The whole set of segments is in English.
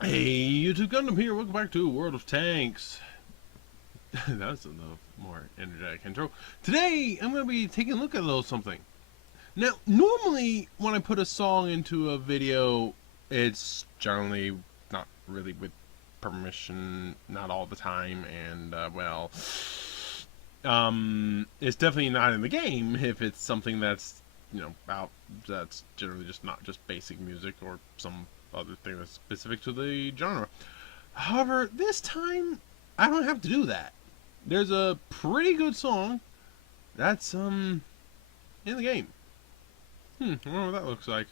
Hey, YouTube Gundam here. Welcome back to World of Tanks. That's a more energetic intro. Today, I'm going to be taking a look at a little something. Now, normally, when I put a song into a video, it's generally not really with permission, not all the time, and, it's definitely not in the game if it's something that's, that's generally just not just basic music or some other thing that's specific to the genre. However, this time I don't have to do that. There's a pretty good song that's in the game. I wonder what that looks like.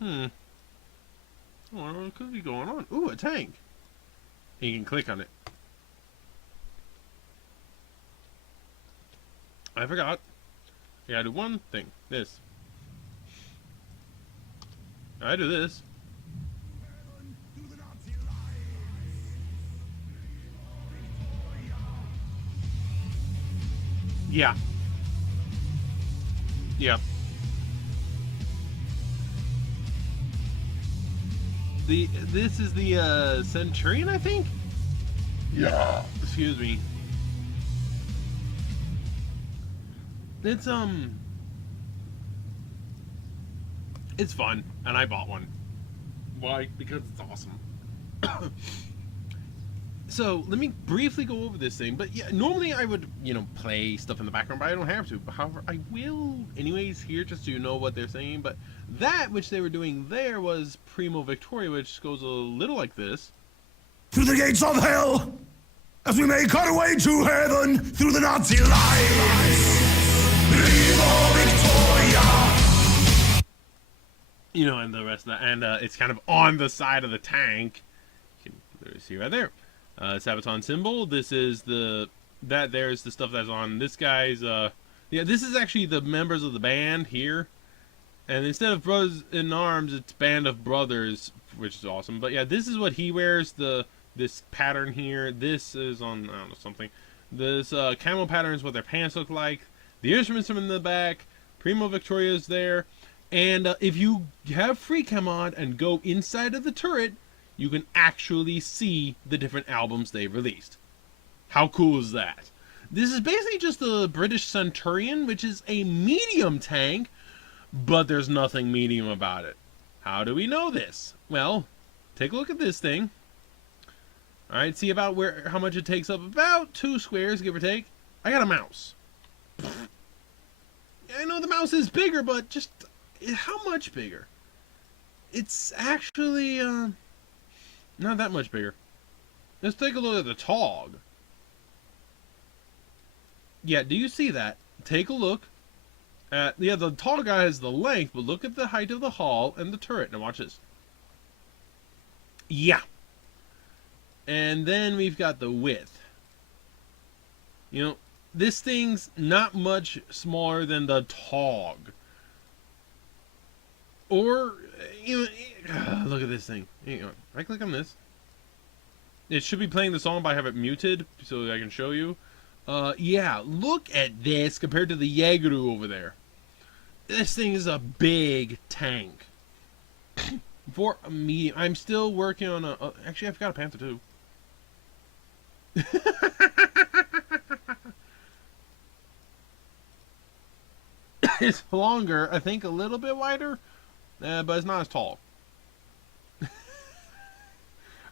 I wonder what could be going on. Ooh, a tank. You can click on it. I forgot. I gotta do one thing. This. I do this. Yeah. Yeah. This is the Centurion, I think? Yeah. Excuse me. It's it's fun, and I bought one. Why? Because it's awesome. So let me briefly go over this thing. But yeah, normally I would, play stuff in the background, but I don't have to. However, I will anyways here just so you know what they're saying. But that which they were doing there was Primo Victoria, which goes a little like this. Through the gates of hell, as we make our way to heaven, through the Nazi lines. Primo Victoria. And the rest of that. And it's kind of on the side of the tank. You can literally see right there. Sabaton symbol. This is there's the stuff that's on this guy's, this is actually the members of the band here. And instead of Brothers in Arms, it's Band of Brothers, which is awesome. But yeah, this is what he wears, this pattern here. This is on, I don't know, something. This camel pattern is what their pants look like. The instruments are in the back. Primo Victoria is there. And if you have free mod and go inside of the turret, you can actually see the different albums they've released. How cool is that? This is basically just the British Centurion, which is a medium tank, but there's nothing medium about it. How do we know this? Well, take a look at this thing. Alright, see about how much it takes up. About 2 squares, give or take. I got a mouse. I know the mouse is bigger, but just how much bigger? It's actually, not that much bigger. Let's take a look at the TOG. Yeah, do you see that? Take a look at... Yeah, the TOG guy has the length, but look at the height of the hull and the turret. Now watch this. Yeah. And then we've got the width. This thing's not much smaller than the TOG. Or, look at this thing. I click on this. It should be playing the song, but I have it muted so I can show you. Yeah, look at this compared to the Jaegeru over there. This thing is a big tank. For me, I'm still working on actually, I've got a Panther too. It's longer, I think a little bit wider, but it's not as tall.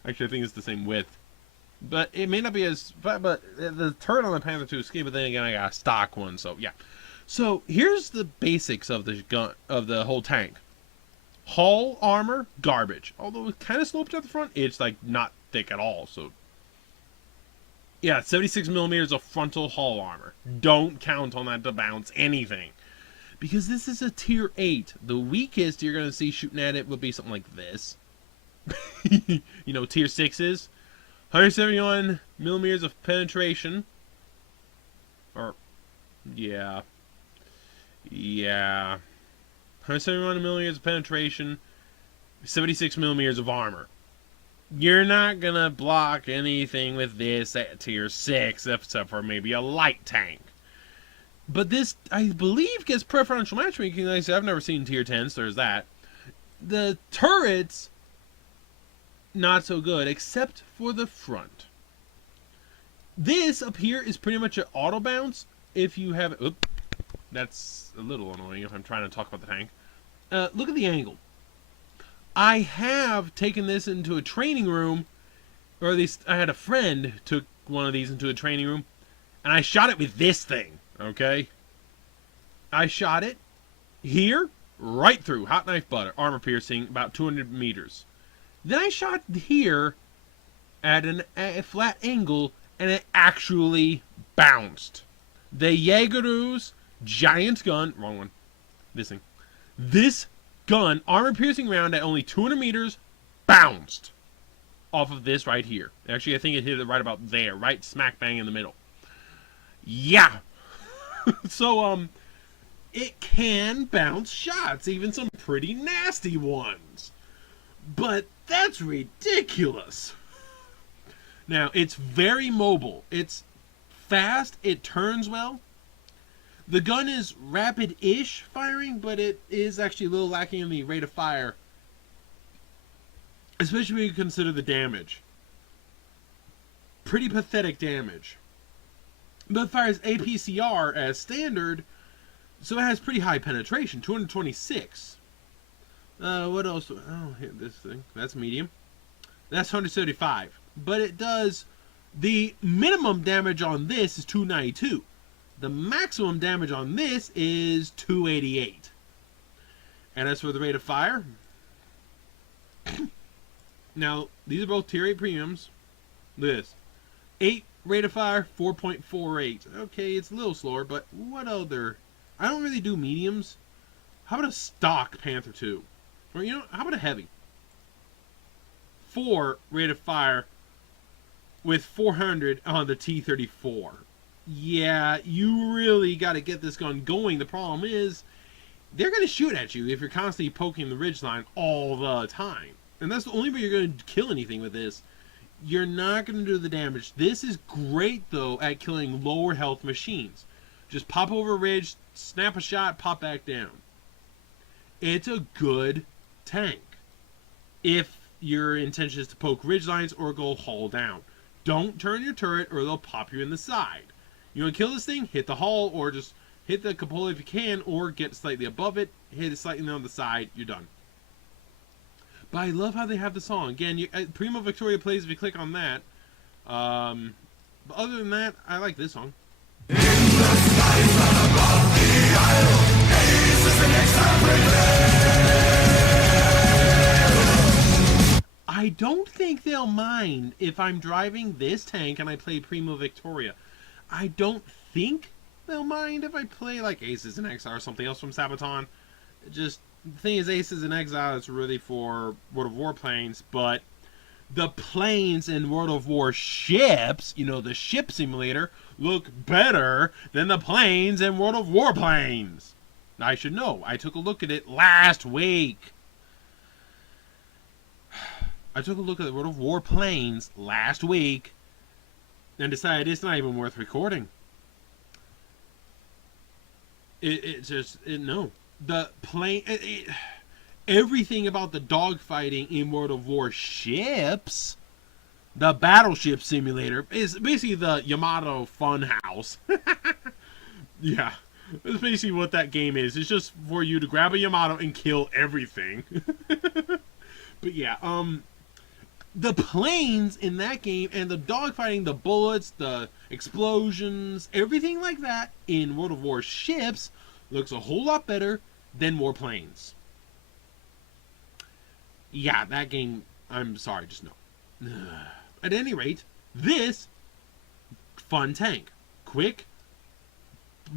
Actually, I think it's the same width. But it may not be as... But the turret on the Panther 2 is skinny, but then again, I got a stock one, so yeah. So, here's the basics of the gun, of the whole tank. Hull armor, garbage. Although it kind of sloped at the front, it's, not thick at all, so... Yeah, 76 millimeters of frontal hull armor. Don't count on that to bounce anything. Because this is a tier 8. The weakest you're going to see shooting at it would be something like this. Tier 6s. 171 millimeters of penetration. Or, yeah. 171 millimeters of penetration. 76 millimeters of armor. You're not going to block anything with this at tier 6, except for maybe a light tank. But this, I believe, gets preferential matchmaking. Like I said, I've never seen tier 10s, so there's that. The turrets not so good, except for the front. This up here is pretty much an auto bounce if you have... Oop, that's a little annoying if I'm trying to talk about the tank. Look at the angle. I have taken this into a training room, or at least I had a friend took one of these into a training room, and I shot it with this thing, okay? I shot it here, right through, hot knife butter, armor piercing, about 200 meters. Then I shot here at a flat angle, and it actually bounced. The Jaeger's giant gun, wrong one, this thing. This gun, armor piercing round at only 200 meters, bounced off of this right here. Actually, I think it hit it right about there, right smack bang in the middle. Yeah. So, it can bounce shots, even some pretty nasty ones. But that's ridiculous. Now, it's very mobile. It's fast. It turns well. The gun is rapid-ish firing, but it is actually a little lacking in the rate of fire. Especially when you consider the damage. Pretty pathetic damage. But it fires APCR as standard, so it has pretty high penetration, 226. What else? Oh, hit this thing. That's medium. That's 175. But it does... The minimum damage on this is 292. The maximum damage on this is 288. And as for the rate of fire... Now, these are both Tier 8 premiums. Look at this. 8 rate of fire, 4.48. Okay, it's a little slower, but what other... I don't really do mediums. How about a stock Panther 2? Or, you know, how about a heavy? 4 rate of fire with 400 on the T-34. Yeah, you really got to get this gun going. The problem is, they're going to shoot at you if you're constantly poking the ridgeline all the time. And that's the only way you're going to kill anything with this. You're not going to do the damage. This is great, though, at killing lower health machines. Just pop over a ridge, snap a shot, pop back down. It's a good tank. If your intention is to poke ridgelines or go hull down. Don't turn your turret or they'll pop you in the side. You want to kill this thing? Hit the hull or just hit the cupola if you can, or get slightly above it, hit it slightly on the side, you're done. But I love how they have the song. Again, Primo Victoria plays if you click on that. But other than that, I like this song. In the skies above the isle, Ace is the next I don't think they'll mind if I'm driving this tank and I play Primo Victoria. I don't think they'll mind if I play like Aces in Exile or something else from Sabaton. Just, the thing is, Aces in Exile is really for World of War planes, but the planes in World of War ships, you know, the ship simulator, look better than the planes in World of War planes. I should know. I took a look at it last week. I took a look at the World of War planes last week and decided it's not even worth recording. No. The plane... everything about the dogfighting in World of War ships, the battleship simulator, is basically the Yamato Funhouse. Yeah. That's basically what that game is. It's just for you to grab a Yamato and kill everything. But yeah, the planes in that game and the dogfighting, the bullets, the explosions, everything like that in World of War ships looks a whole lot better than more planes. Yeah, that game, I'm sorry, just no. At any rate, this fun tank. Quick,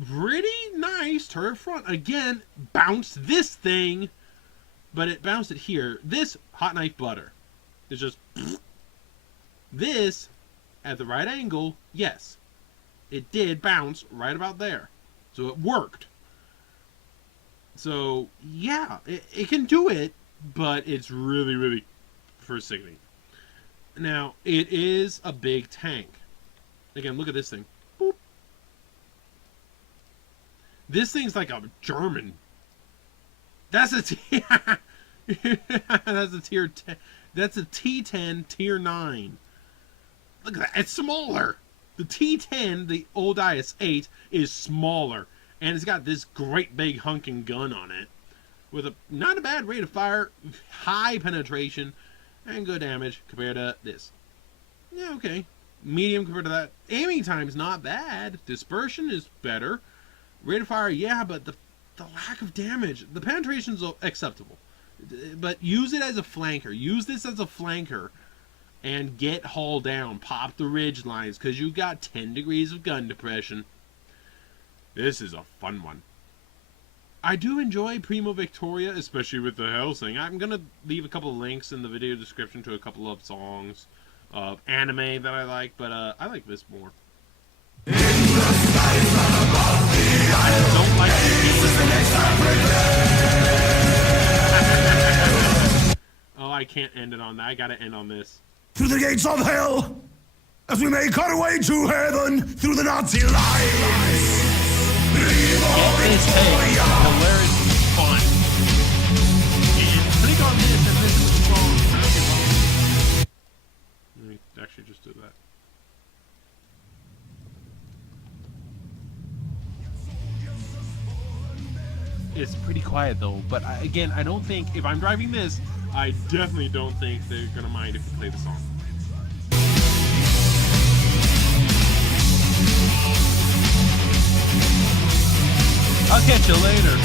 pretty nice turret front. Again, bounced this thing, but it bounced it here. This hot knife butter. It's just this at the right angle. Yes, it did bounce right about there, so it worked. So yeah, it can do it, but it's really, really first sickening. Now it is a big tank. Again, look at this thing. Boop. This thing's like a German. That's a that's a That's a T10 Tier 9. Look at that. It's smaller. The T10, the old IS-8, is smaller. And it's got this great big hunking gun on it. With a not a bad rate of fire, high penetration, and good damage compared to this. Yeah, okay. Medium compared to that. Aiming time's not bad. Dispersion is better. Rate of fire, yeah, but the lack of damage. The penetration's acceptable. But use it as a flanker. Use this as a flanker. And get hauled down. Pop the ridge lines. Because you got 10 degrees of gun depression. This is a fun one. I do enjoy Primo Victoria, especially with the Hellsing. I'm going to leave a couple of links in the video description to a couple of songs of anime that I like, but I like this more. I don't like the Oh, I can't end it on that. I got to end on this. Through the gates of hell, as we make our way to heaven through the Nazi lines. It's hilarious, fun. And click on this and listen to the song. Let me actually just do that. It's pretty quiet though, but again, I don't think, if I'm driving this, I definitely don't think they're gonna mind if you play the song. I'll catch you later.